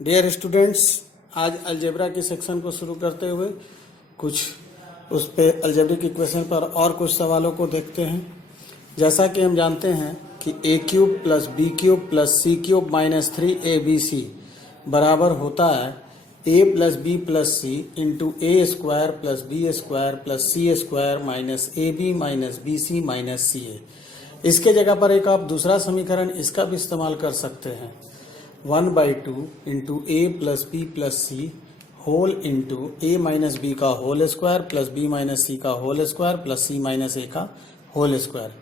Dear students, आज algebra के section को शुरू करते हुए कुछ उस पे अलजेब्रिक इक्वेशन पर और कुछ सवालों को देखते हैं। जैसा कि हम जानते हैं कि a cube plus b cube plus c cube minus 3abc बराबर होता है a plus b plus c into a square plus b square plus c square minus a b minus b c minus c a. इसके जगह पर एक आप दूसरा समीकरण इसका भी इस्तेमाल कर सकते हैं, 1/2 into a plus b plus c whole into a minus b का whole square plus b minus c का whole square plus c minus a का होल स्क्वायर।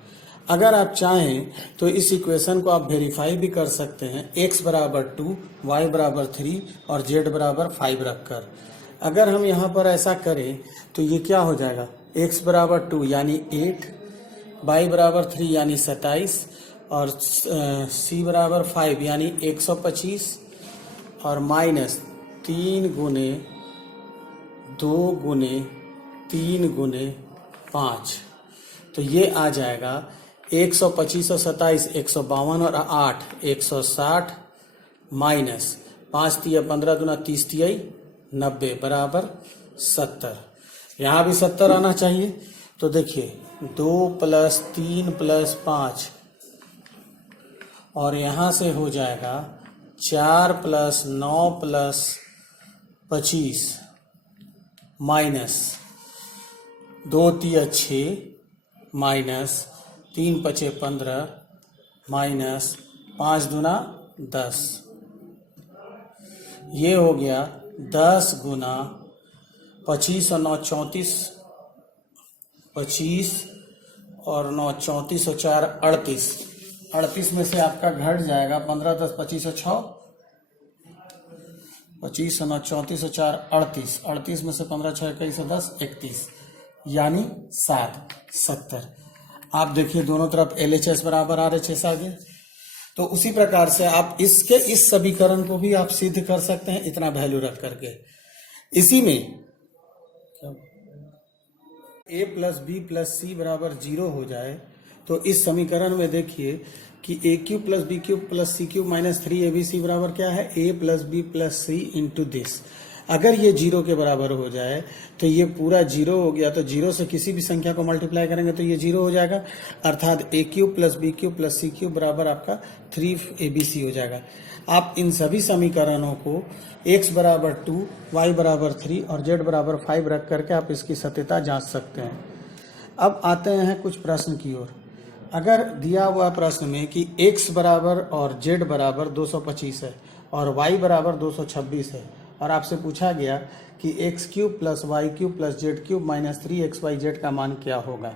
अगर आप चाहें तो इस इक्वेशन को आप वेरीफाई भी कर सकते हैं x बराबर 2, y बराबर 3 और z बराबर 5 रखकर। अगर हम यहाँ पर ऐसा करें तो ये क्या हो जाएगा, x बराबर 2 यानी 8, y बराबर 3 यानी 27 और c बराबर 5 यानी 125 और माइनस 3 गुने 2 गुने 3 गुने 5, तो ये आ जाएगा 125 और 27 152 और 8 160 माइनस 5 तिया 15 दूना 30 तियाई 90 बराबर 70। यहाँ भी 70 आना चाहिए। तो देखिए 2 प्लस 3 प्लस 5 और यहाँ से हो जाएगा 4 प्लस 9 प्लस 25 माइनस 2 तिया 6 माइनस 3 पचे 15 माइनस 5 दूना 10। ये हो गया 10 गुना 25 और 9 34, 25 और 9 34 और 4 38। 38 में से आपका घट जाएगा 15 10 25 और 6 25 और 9 34 और 4 38। 38 में से 15 6 21 और 10 31 यानी 70। आप देखिए दोनों तरफ LHS बराबर RHS आ गया। तो उसी प्रकार से आप इसके इस समीकरण को भी आप सिद्ध कर सकते हैं इतना वैल्यू रख करके। इसी में a plus b plus c बराबर 0 हो जाए तो इस समीकरण में देखिए कि a cube plus b cube plus c cube minus 3abc बराबर क्या है, a plus b plus c into this. अगर ये 0 के बराबर हो जाए तो ये पूरा 0 हो गया, तो 0 से किसी भी संख्या को मल्टीप्लाई करेंगे तो ये 0 हो जाएगा, अर्थात a cube plus b cube plus c cube बराबर आपका 3abc हो जाएगा। आप इन सभी समीकरणों को x बराबर 2, y बराबर 3 और z बराबर 5 रख करके आप इसकी सत्यता जांच सकते हैं। अब आते हैं कुछ प्रश्न की ओर। अगर दिया हुआ प्रश्न में कि x बराबर और z बराबर 225 है और y बराबर 226 है और आपसे पूछा गया कि x cube plus y cube plus z cube minus 3xyz का मान क्या होगा,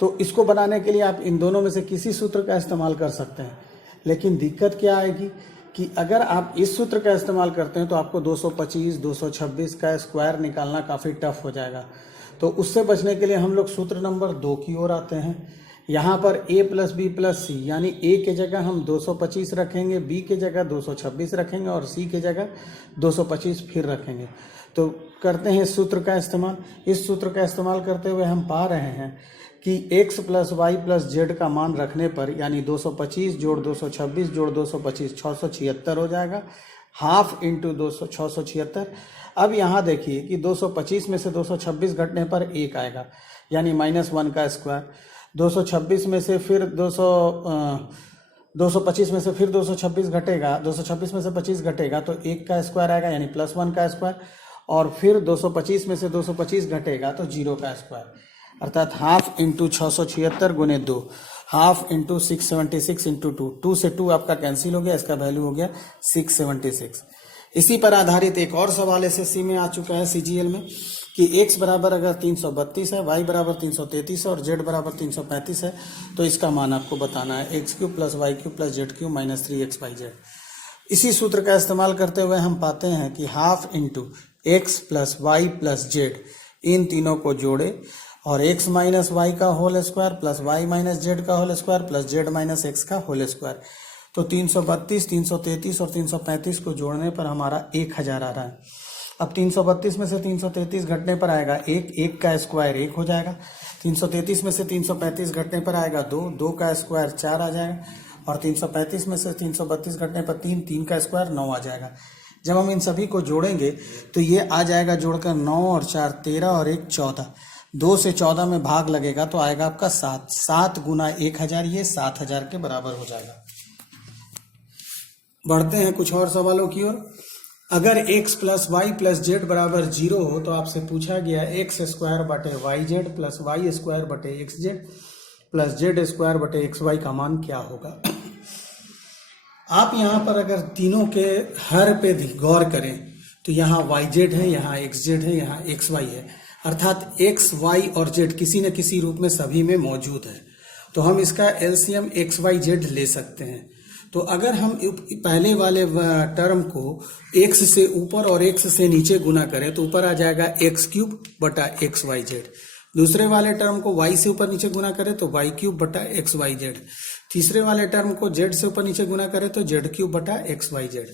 तो इसको बनाने के लिए आप इन दोनों में से किसी सूत्र का इस्तेमाल कर सकते हैं। लेकिन दिक्कत क्या आएगी कि अगर आप इस सूत्र का इस्तेमाल करते हैं तो आपको 225 226 का स्क्वायर निकालना काफ़ी टफ हो जाएगा। तो उससे बचने के लिए हम लोग सूत्र नंबर 2 की ओर आते हैं। यहाँ पर a प्लस बी प्लस सी यानी a के जगह हम 225 रखेंगे, b के जगह 226 रखेंगे और c के जगह 225 फिर रखेंगे। तो करते हैं इस सूत्र का इस्तेमाल। इस सूत्र का इस्तेमाल करते हुए हम पा रहे हैं कि x plus y plus z का मान रखने पर यानी 225 जोड़ 226 जोड़ 225 676 हो जाएगा, हाफ इंटू 676। अब यहाँ देखिए कि 225 में से 226 घटने पर 1 आएगा यानी -1 का स्क्वायर। 226 में से फिर 225 में से फिर 226 घटेगा, 226 में से 25 घटेगा तो 1 का स्क्वायर आएगा यानी +1 का स्क्वायर, और फिर 225 में से 225 घटेगा तो 0 का स्क्वायर, अर्थात हाफ इंटू 676 गुने 2, हाफ इंटू 676 इंटू 2 से 2 आपका कैंसिल हो गया, इसका वैल्यू हो गया 676। इसी पर आधारित एक और सवाल SSC में आ चुका है CGL में कि x बराबर अगर 332 है, y बराबर 333 है और z बराबर 335 है तो इसका मान आपको बताना है x cube plus y cube plus z cube minus 3xyz। इसी सूत्र का इस्तेमाल करते हुए हम पाते हैं कि half into x plus y plus z, इन तीनों को जोड़े और x माइनस वाई का whole square plus y minus z का whole square plus z minus x का होल स्क्वायर। तो 332, 333 और 335 को जोड़ने पर हमारा 1000 आ रहा है। अब 332 में से 333 घटने पर आएगा 1 का स्क्वायर 1 हो जाएगा। 333 में से 335 घटने पर आएगा 2 का स्क्वायर 4 आ जाएगा और 335 में से 332 घटने पर 3 का स्क्वायर 9 आ जाएगा। जब हम इन सभी को जोड़ेंगे तो ये आ जाएगा जोड़कर 9 और 4 13 और 1 14। 2 से 14 में भाग लगेगा तो आएगा आपका 7। 7 गुना 1000, ये 7000 के बराबर हो जाएगा। बढ़ते हैं कुछ और सवालों की ओर। अगर x plus y plus z बराबर 0 हो तो आपसे पूछा गया एक्स स्क्वायर बटे y z plus y square बटे x z plus z square बटे एक्स वाई का मान क्या होगा। आप यहाँ पर अगर तीनों के हर पे गौर करें तो यहाँ वाई जेड है, यहाँ एक्स जेड है, यहाँ एक्स वाई है, अर्थात एक्स वाई और जेड किसी न किसी रूप में सभी में मौजूद है। तो हम इसका एलसीएम एक्स वाई जेड ले सकते हैं। तो अगर हम पहले वाले टर्म को x से ऊपर और x से नीचे गुना करें तो ऊपर आ जाएगा एक्स क्यूब बटा एक्स वाई जेड। दूसरे वाले टर्म को y से ऊपर नीचे गुना करें तो y क्यूब बटा एक्स वाई जेड। तीसरे वाले टर्म को z से ऊपर नीचे गुना करें तो z क्यूब बटा एक्स वाई जेड।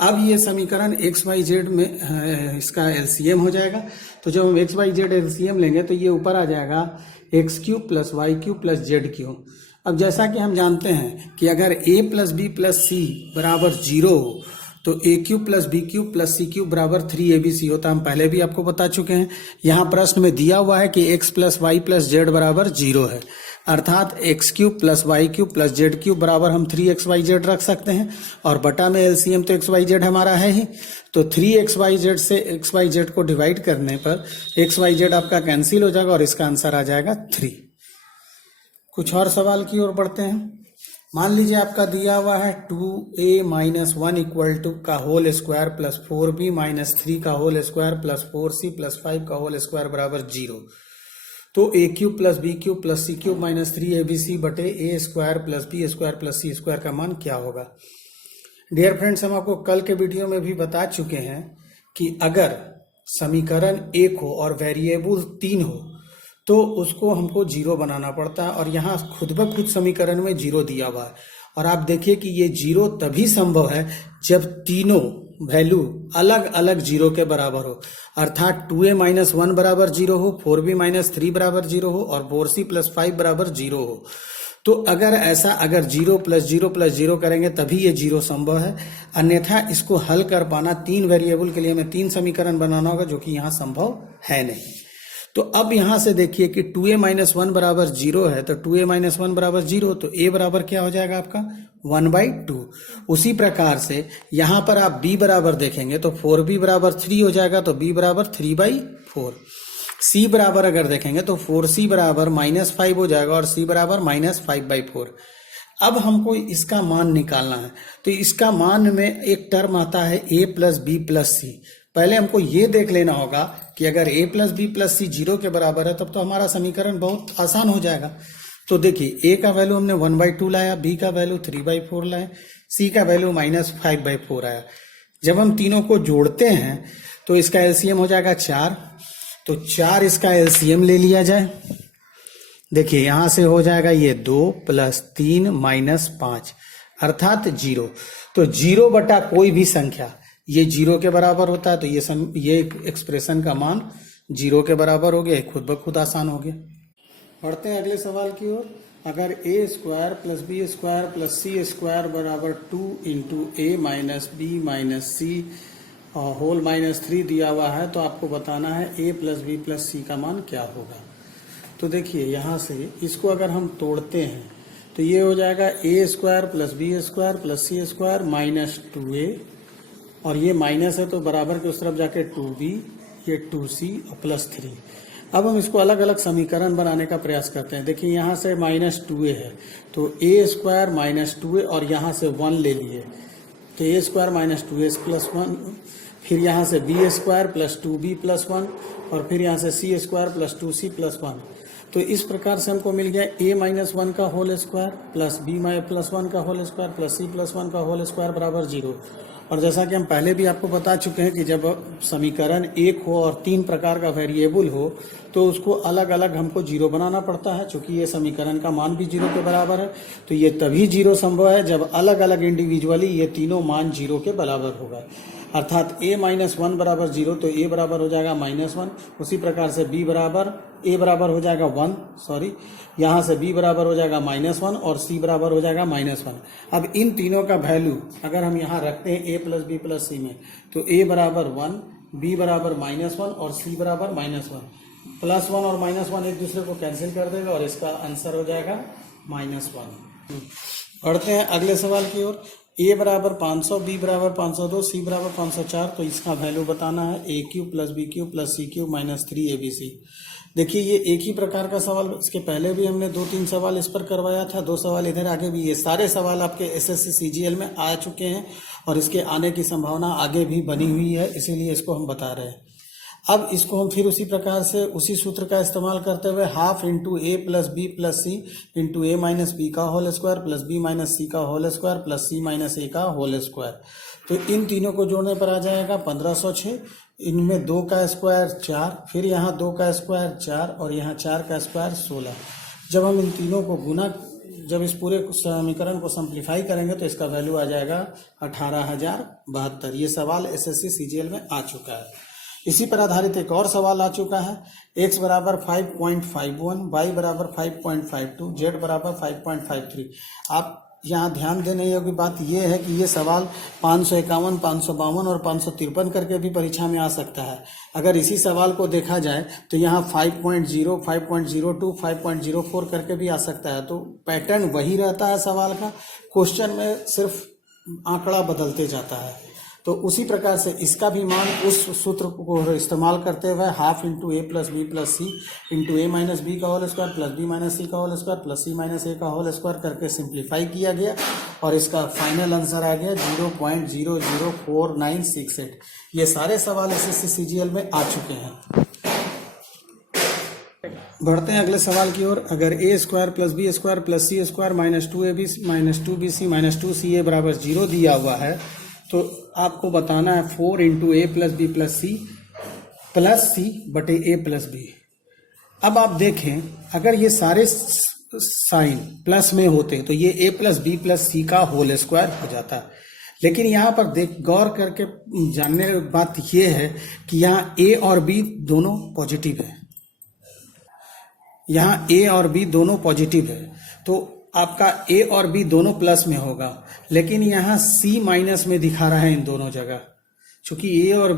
अब ये समीकरण एक्स वाई जेड में इसका एलसीएम हो जाएगा। तो जब हम एक्स वाई जेड एलसीएम लेंगे तो ये ऊपर आ जाएगा x cube plus y cube plus z cube. अब जैसा कि हम जानते हैं कि अगर a plus b plus c बराबर 0 हो तो a cube plus b cube plus c cube बराबर 3abc होता है। हम पहले भी आपको बता चुके हैं। यहाँ प्रश्न में दिया हुआ है कि x plus y plus z बराबर 0 है, अर्थात x cube plus y cube plus z cube बराबर हम 3xyz रख सकते हैं और बटा में एलसीएम तो xyz हमारा है ही। तो 3xyz से xyz को डिवाइड करने पर xyz आपका कैंसिल हो जाएगा और इसका आंसर आ जाएगा 3। कुछ और सवाल की ओर बढ़ते हैं। मान लीजिए आपका दिया हुआ है 2a माइनस 1 इक्वल टू का whole square plus 4b minus 3 का whole square plus 4c plus 5 का होल स्क्वायर बराबर 0। तो a cube plus b cube plus c cube minus 3abc बटे a square plus b square plus c square का मान क्या होगा। डियर फ्रेंड्स, हम आपको कल के वीडियो में भी बता चुके हैं कि अगर समीकरण एक हो और वेरिएबल 3 हो तो उसको हमको 0 बनाना पड़ता है और यहाँ खुद ब खुद समीकरण में 0 दिया हुआ है। और आप देखिए कि ये 0 तभी संभव है जब तीनों वैल्यू अलग अलग 0 के बराबर हो, अर्थात 2a माइनस 1 बराबर 0 हो, 4b माइनस 3 बराबर 0 हो और 4c प्लस 5 बराबर 0 हो। तो अगर 0 प्लस 0 प्लस 0 करेंगे तभी ये 0 संभव है, अन्यथा इसको हल कर पाना 3 वेरिएबल के लिए हमें 3 समीकरण बनाना होगा, जो कि यहाँ संभव है नहीं। तो अब यहां से देखिए कि 2a माइनस 1 बराबर 0 है, तो 2a माइनस 1 बराबर 0, तो a बराबर क्या हो जाएगा आपका 1/2। उसी प्रकार से यहां पर आप b बराबर देखेंगे तो 4b बराबर 3 हो जाएगा, तो b बराबर 3/4। c बराबर अगर देखेंगे तो 4c बराबर -5 हो जाएगा और c बराबर -5/4। अब हमको इसका मान निकालना है, तो इसका मान में एक टर्म आता है a प्लस बी प्लस सी। पहले हमको ये देख लेना होगा कि अगर a प्लस बी प्लस सी 0 के बराबर है तब तो हमारा समीकरण बहुत आसान हो जाएगा। तो देखिए a का वैल्यू हमने 1/2 लाया, b का वैल्यू 3/4 लाया, c का वैल्यू -5/4 आया। जब हम तीनों को जोड़ते हैं तो इसका एलसीएम हो जाएगा 4। तो 4 इसका एलसीएम ले लिया जाए। देखिए यहां से हो जाएगा ये 2 प्लस 3 माइनस 5 अर्थात 0। तो 0 बटा कोई भी संख्या ये 0 के बराबर होता है, तो ये एक्सप्रेशन का मान 0 के बराबर हो गया, खुद ब खुद आसान हो गया। बढ़ते हैं अगले सवाल की ओर। अगर a square plus b square plus c square बराबर 2 into a minus b minus c whole -3 दिया हुआ है तो आपको बताना है a plus b plus c का मान क्या होगा। तो देखिए यहाँ से इसको अगर हम तोड़ते हैं तो ये हो जाएगा a square plus b square plus c square minus 2a, और ये माइनस है तो बराबर के उस तरफ जाके 2b, ये 2c और प्लस 3। अब हम इसको अलग अलग समीकरण बनाने का प्रयास करते हैं। देखिए यहाँ से -2a है तो a स्क्वायर माइनस 2a और यहाँ से 1 ले लिए तो a square minus 2a plus 1, फिर यहाँ से b square plus 2b plus 1 और फिर यहाँ से c square plus 2c plus 1। तो इस प्रकार से हमको मिल गया a माइनस 1 का whole square plus b plus 1 का whole square plus c plus 1 का होल स्क्वायर बराबर 0। और जैसा कि हम पहले भी आपको बता चुके हैं कि जब समीकरण एक हो और 3 प्रकार का वेरिएबल हो तो उसको अलग अलग हमको 0 बनाना पड़ता है। चूंकि ये समीकरण का मान भी 0 के बराबर है तो ये तभी 0 संभव है जब अलग अलग इंडिविजुअली ये तीनों मान 0 के बराबर होगा। अर्थात a माइनस वन बराबर 0, तो a बराबर हो जाएगा -1। उसी प्रकार से a बराबर हो जाएगा 1, सॉरी, यहाँ से b बराबर हो जाएगा -1 और c बराबर हो जाएगा -1। अब इन तीनों का वैल्यू अगर हम यहाँ रखते हैं a प्लस बी प्लस सी में, तो a बराबर 1, b बराबर -1 और c बराबर -1। +1 और -1 एक दूसरे को कैंसिल कर देगा और इसका आंसर हो जाएगा -1। बढ़ते हैं अगले सवाल की ओर। a बराबर 500, b बराबर 502, c बराबर 504, तो इसका वैल्यू बताना है a³ + b³ + c³ - 3abc। देखिए ये एक ही प्रकार का सवाल, इसके पहले भी हमने 2-3 सवाल इस पर करवाया था, 2 सवाल इधर आगे भी। ये सारे सवाल आपके एसएससी सीजीएल में आ चुके हैं और इसके आने की संभावना आगे भी बनी हुई है, इसीलिए इसको हम बता रहे हैं। अब इसको हम फिर उसी प्रकार से उसी सूत्र का इस्तेमाल करते हुए half into a plus b plus c into a minus b का whole square plus b minus c का whole square plus c minus a का होल स्क्वायर, तो इन तीनों को जोड़ने पर आ जाएगा 1506। इनमें 2 का स्क्वायर 4, फिर यहाँ 2 का स्क्वायर 4 और यहाँ 4 का स्क्वायर 16। जब हम इन तीनों को जब इस पूरे समीकरण को सिंप्लीफाई करेंगे तो इसका वैल्यू आ जाएगा 18,072। ये सवाल एसएससी सीजीएल में आ चुका है। इसी पर आधारित एक और सवाल आ चुका है। x बराबर 5.51, y बराबर 5.52, z बराबर 5.53। आप यहाँ ध्यान देने योग्य बात यह है कि ये सवाल 551, 552 और 553 करके भी परीक्षा में आ सकता है। अगर इसी सवाल को देखा जाए तो यहाँ 5.0, 5.02, 5.04 करके भी आ सकता है। तो पैटर्न वही रहता है सवाल का, क्वेश्चन में सिर्फ आंकड़ा बदलते जाता है। तो उसी प्रकार से इसका भी मान उस सूत्र को इस्तेमाल करते हुए half into a plus b plus c into a minus b का whole square plus b minus c का whole square plus c minus a का होल स्क्वायर करके सिंप्लीफाई किया गया और इसका फाइनल आंसर आ गया 0.004968। ये सारे सवाल एसएससी सीजीएल में आ चुके हैं। बढ़ते हैं अगले सवाल की ओर। अगर a square plus b square plus c square minus 2ab minus 2bc minus 2ca बराबर 0 दिया हुआ है, तो आपको बताना है 4 into a plus b plus c बटे a प्लस बी। अब आप देखें, अगर ये सारे साइन प्लस में होते तो ये a plus b plus c का होल स्क्वायर हो जाता, लेकिन यहाँ पर गौर करके जानने की बात ये है कि यहाँ a और b दोनों पॉजिटिव है। यहाँ a और b दोनों पॉजिटिव है तो आपका a और b दोनों प्लस में होगा, लेकिन यहाँ c माइनस में दिखा रहा है इन दोनों जगह। चूंकि a और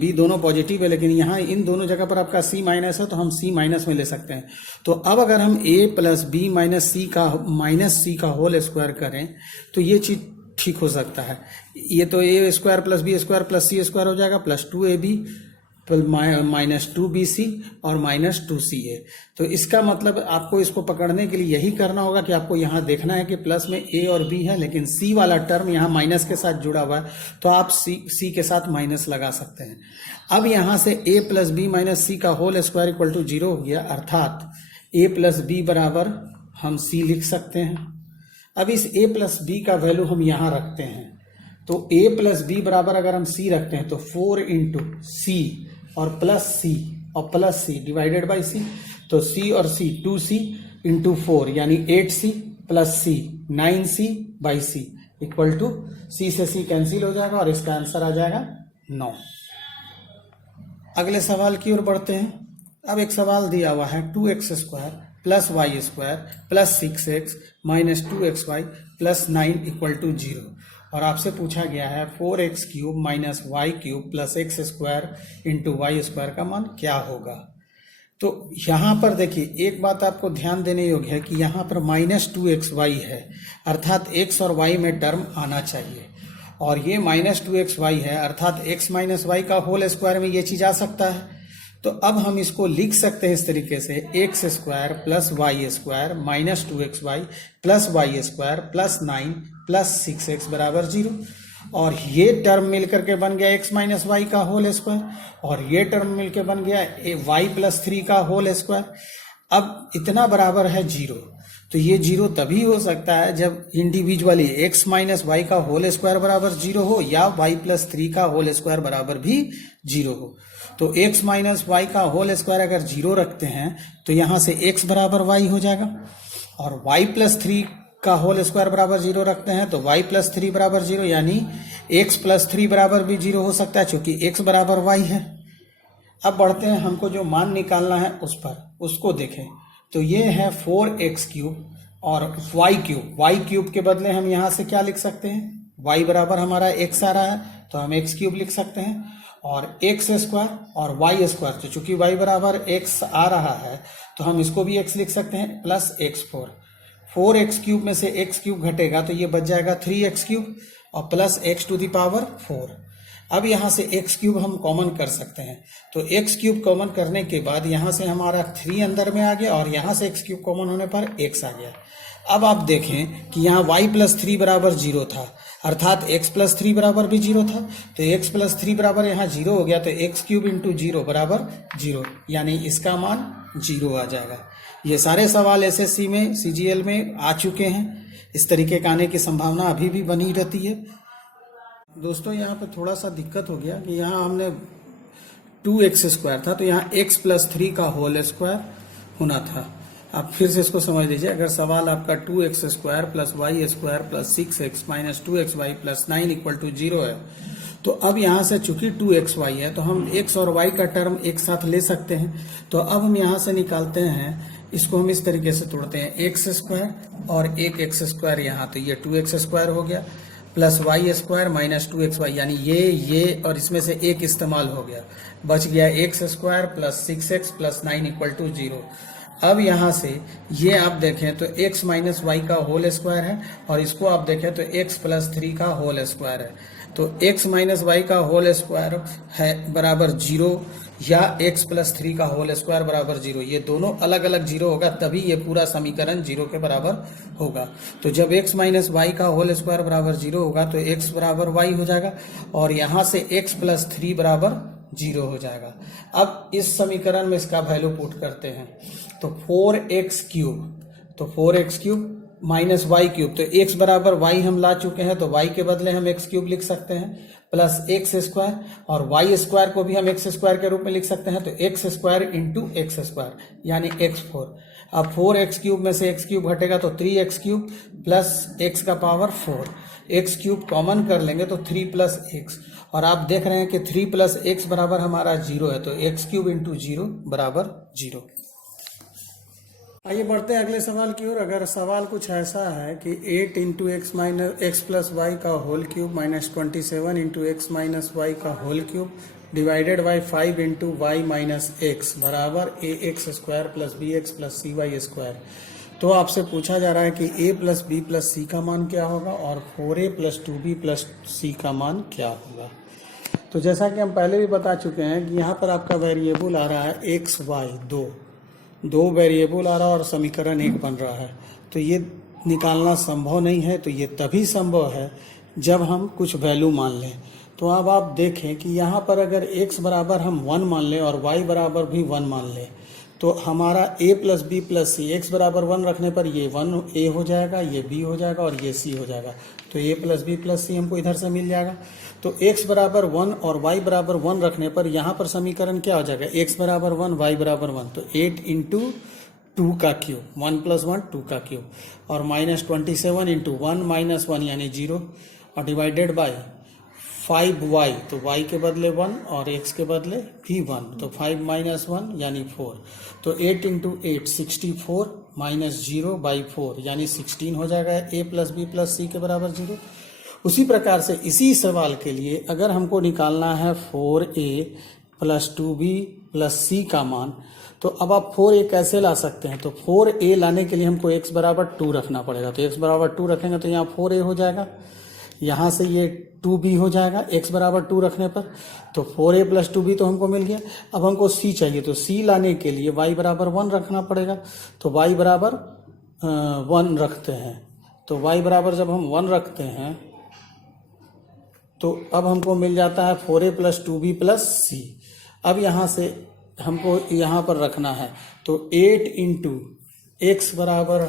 b दोनों पॉजिटिव है लेकिन यहाँ इन दोनों जगह पर आपका c माइनस है, तो हम c माइनस में ले सकते हैं। तो अब अगर हम a plus b minus c का होल स्क्वायर करें तो ये चीज ठीक हो सकता है। ये तो a square plus b square plus c square हो जाएगा प्लस 2ab माइनस 2bc और माइनस 2ca। तो इसका मतलब आपको इसको पकड़ने के लिए यही करना होगा कि आपको यहाँ देखना है कि प्लस में a और b है, लेकिन c वाला टर्म यहाँ माइनस के साथ जुड़ा हुआ है, तो आप c के साथ माइनस लगा सकते हैं। अब यहाँ से a plus b minus c का होल स्क्वायर इक्वल टू 0 हो गया, अर्थात a प्लस बी बराबर हम c लिख सकते हैं। अब इस a प्लस बी का वैल्यू हम यहाँ रखते हैं, तो a प्लस बी बराबर अगर हम c रखते हैं तो 4 इंटू सी और plus c divided by c, तो c और c 2c इंटू 4 यानी 8c plus c 9c by c equal to c से c कैंसिल हो जाएगा और इसका आंसर आ जाएगा 9। अगले सवाल की ओर बढ़ते हैं। अब एक सवाल दिया हुआ है 2x square plus y square plus 6x minus 2xy plus 9 equal to 0 और आपसे पूछा गया है 4x cube minus y cube plus x square into y square का मान क्या होगा। तो यहाँ पर देखिए एक बात आपको ध्यान देने योग्य है कि यहाँ पर माइनस 2xy है, अर्थात x और y में टर्म आना चाहिए, और ये माइनस 2xy है अर्थात x माइनस वाई का होल स्क्वायर में ये चीज आ सकता है। तो अब हम इसको लिख सकते हैं इस तरीके से x square plus y square minus 2xy plus y square plus 9 plus 6x बराबर 0, और ये टर्म मिलकर के बन गया x माइनस वाई का होल स्क्वायर और ये टर्म मिलकर बन गया y प्लस 3 का होल स्क्वायर। अब इतना बराबर है 0, तो ये 0 तभी हो सकता है जब इंडिविजुअली x माइनस वाई का होल स्क्वायर बराबर 0 हो या y प्लस 3 का होल स्क्वायर बराबर भी 0 हो। तो x माइनस वाई का होल स्क्वायर अगर 0 रखते हैं तो यहाँ से x बराबर y हो जाएगा, और y प्लस 3 का होल स्क्वायर बराबर 0 रखते हैं तो y प्लस 3 बराबर 0, यानी x प्लस 3 बराबर भी 0 हो सकता है चूंकि x बराबर y है। अब बढ़ते हैं, हमको जो मान निकालना है उस पर, उसको देखें। तो ये है 4x क्यूब और y क्यूब के बदले हम यहाँ से क्या लिख सकते हैं, y बराबर हमारा x आ रहा है तो हम x क्यूब लिख सकते हैं, और x स्क्वायर और y स्क्वायर, तो चूंकि y बराबर x आ रहा है तो हम इसको भी x लिख सकते हैं, प्लस x4। 4x क्यूब में से x क्यूब घटेगा तो ये बच जाएगा 3x क्यूब और plus x to the power 4। अब यहाँ से x क्यूब हम कॉमन कर सकते हैं, तो x क्यूब कॉमन करने के बाद यहाँ से हमारा 3 अंदर में आ गया और यहाँ से x क्यूब कॉमन होने पर x आ गया। अब आप देखें कि यहाँ y प्लस 3 बराबर 0 था, अर्थात x प्लस 3 बराबर भी 0 था, तो x प्लस 3 बराबर यहाँ 0 हो गया, तो x क्यूब इंटू 0 बराबर 0, यानी इसका मान 0 आ जाएगा। ये सारे सवाल एसएससी में, सीजीएल में आ चुके हैं। इस तरीके का आने की संभावना अभी भी बनी रहती है। दोस्तों यहाँ पे थोड़ा सा दिक्कत हो गया कि यहाँ हमने 2x स्क्वायर था तो यहाँ x प्लस 3 का होल स्क्वायर होना था। आप फिर से इसको समझ लीजिए, अगर सवाल आपका 2x square plus y square plus 6x minus 2xy plus 9 equal to 0 है, तो अब यहाँ से चूंकि 2xy है तो हम x और y का टर्म एक साथ ले सकते हैं। तो अब हम यहाँ से निकालते हैं, इसको हम इस तरीके से तोड़ते हैं, x स्क्वायर और एक x स्क्वायर यहाँ, तो ये 2x स्क्वायर हो गया plus y square minus 2xy, यानी ये और इसमें से एक इस्तेमाल हो गया, बच गया x square plus 6x plus 9 equal to 0। अब यहाँ से ये आप देखें तो x माइनस वाई का होल स्क्वायर है और इसको आप देखें तो x प्लस 3 का होल स्क्वायर है, तो x माइनस वाई का होल स्क्वायर है बराबर 0 या x प्लस 3 का होल स्क्वायर बराबर 0, ये दोनों अलग अलग 0 होगा तभी ये पूरा समीकरण 0 के बराबर होगा। तो जब x माइनस वाई का होल स्क्वायर बराबर 0 होगा तो x बराबर y हो जाएगा और यहाँ से x प्लस 3 बराबर 0 हो जाएगा। अब इस समीकरण में इसका वैल्यू पुट करते हैं, तो 4x cube minus y cube, तो x बराबर y हम ला चुके हैं तो y के बदले हम x क्यूब लिख सकते हैं, प्लस x स्क्वायर और y स्क्वायर को भी हम x स्क्वायर के रूप में लिख सकते हैं, तो x square into x square यानी x4। अब 4x क्यूब में से x क्यूब घटेगा तो 3x क्यूब प्लस x का पावर 4, x क्यूब कॉमन कर लेंगे तो 3 प्लस x, और आप देख रहे हैं कि 3 प्लस x बराबर हमारा 0 है, तो x क्यूब इंटू 0 बराबर 0। आइए बढ़ते हैं अगले सवाल की ओर। अगर सवाल कुछ ऐसा है कि 8 into x minus x plus y का whole cube minus 27 into x minus y का whole cube divided by 5 into y minus x बराबर a x square plus b x plus c y square, तो आपसे पूछा जा रहा है कि a plus b plus c का मान क्या होगा और 4a plus 2b plus c का मान क्या होगा। तो जैसा कि हम पहले भी बता चुके हैं कि यहाँ पर आपका वेरिएबल आ रहा है एक्स वाई, दो वेरिएबल आ रहा है और समीकरण 1 बन रहा है, तो ये निकालना संभव नहीं है। तो ये तभी संभव है जब हम कुछ वैल्यू मान लें। तो अब आप देखें कि यहाँ पर अगर x बराबर हम 1 मान लें और y बराबर भी 1 मान लें तो हमारा a plus b plus c, x बराबर 1 रखने पर ये 1a हो जाएगा, ये b हो जाएगा और ये c हो जाएगा, तो a प्लस बी प्लस सी हमको इधर से मिल जाएगा। तो x बराबर 1 और y बराबर 1 रखने पर यहाँ पर समीकरण क्या हो जाएगा, x बराबर 1 y बराबर 1, तो 8 इंटू 2 का क्यूब, 1 प्लस 1 2 का क्यूब, और माइनस 27 इंटू 1 माइनस 1 यानी 0 और डिवाइडेड बाई 5y, तो y के बदले 1 और x के बदले भी 1, तो 5 माइनस 1 यानी 4, तो 8 इंटू 8 64 माइनस 0 बाई 4 यानी 16 हो जाएगा a प्लस बी प्लस सी के बराबर 0। उसी प्रकार से इसी सवाल के लिए अगर हमको निकालना है 4a plus 2b plus c का मान, तो अब आप 4a कैसे ला सकते हैं, तो 4a लाने के लिए हमको x बराबर 2 रखना पड़ेगा, तो x बराबर 2 रखेंगे तो यहाँ 4a हो जाएगा, यहाँ से ये 2b हो जाएगा x बराबर 2 रखने पर, तो 4a प्लस 2b तो हमको मिल गया। अब हमको c चाहिए, तो c लाने के लिए y बराबर 1 रखना पड़ेगा, तो y बराबर 1 रखते हैं, तो y बराबर जब हम 1 रखते हैं तो अब हमको मिल जाता है 4a plus 2b plus c। अब यहाँ से हमको यहाँ पर रखना है, तो 8 इंटू एक्स बराबर